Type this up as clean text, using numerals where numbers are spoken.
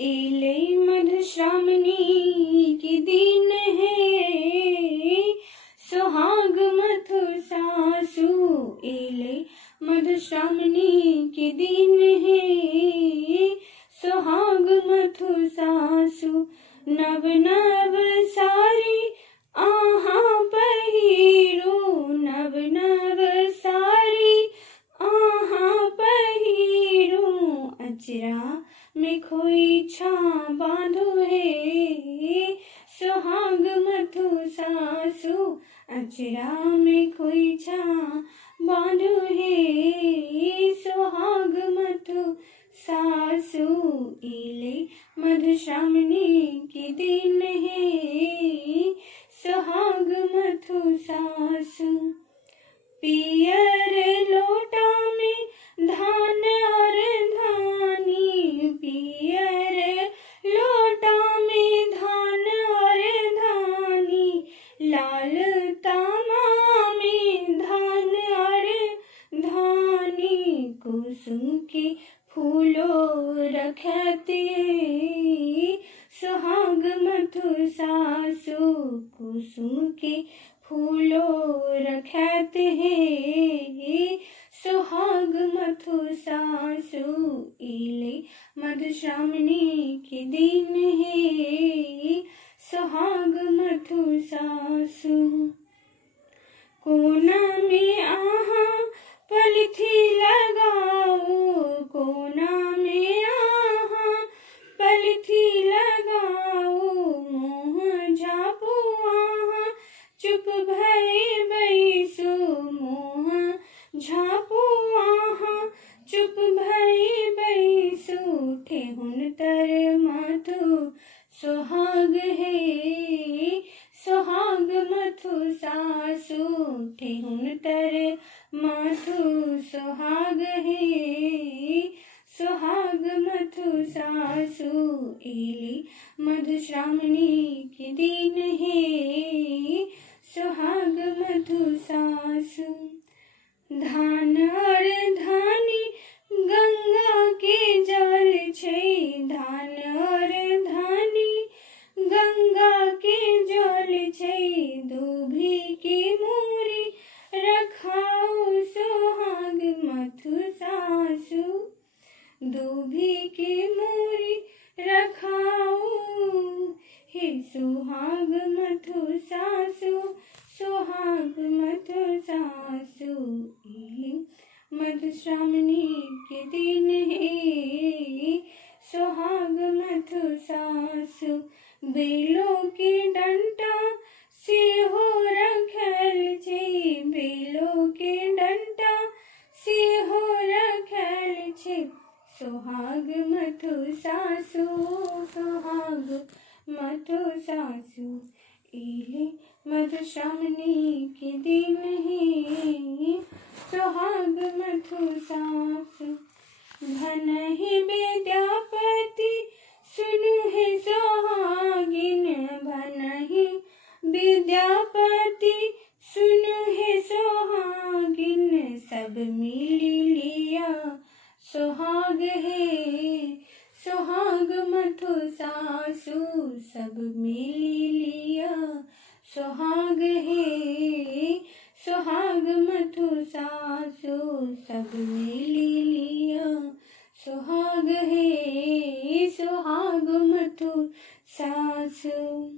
एले मधुश्रावणी की दिन है, सुहाग मथु सासु। एले मधुश्रावणी के दिन है, सुहाग मथु सासु। नव नव सारी आहा पहिरो, नव नव सारी आहा पहिरो। अचरा में खोइछा बांधो है, सुहाग मथु सासु। अचरा में खोइछा बांधो है, सुहाग मथु सासु। एले मधुश्रावणी के दिन है, सुहाग मथु सासु। पियर लोटा में धान और धानी, पियर लोटा में धान और धानी। लाल तामा में धान और धानी, कुसुम के फूलों रखते, सुहाग मथु सासु। कुसुम के फूलों रखते हैं, सुहाग मथु सासु। एले मधुश्रावणी के दिन है, सुहाग मथु सासु। कोना में आहा पलथी लगाओ, कोना में आहा पलथी लगाओ। मोह झापो आहा चुप भय बैसो, मोह झापो आहा चुप भय बैसो। ठेहुन तर माथु सुहाग है, सुहाग मथु सासु। ठेहुन तर माथु सुहाग है, सुहाग मथु सासु। एले मधुश्रावणी के दिन है, सुहाग मथु सासु। धान और धानी गंगा के जल छै, धान और धानी गंगा के जल छै। दूभी के मूरी रखाओ, सुहाग मथु सासु। दूभी के मूरी रखाओ हे, सुहाग मथु सासु, सुहाग मथु सासु। एले मधुश्रावणी के दिन है, सुहाग मथु सासु। बेलो के डंटा से हो रखल छै, बेलो के डंटा से हो रखल छै। सुहाग मथु सासु, सुहाग मथु सासु। एले मधुश्रावणी के दिन है, सुहाग मथु सासु। भनहि विद्यापति सुनु है सुहागिन, भनहि विद्यापति सुनु है सुहागिन। सब मिल लिया सुहाग है, सुहाग मथु सासु। सब मिल लिया सुहाग है, सुहाग मथु सासु। सब मिल लिया सुहाग है, सुहाग मथु सासु।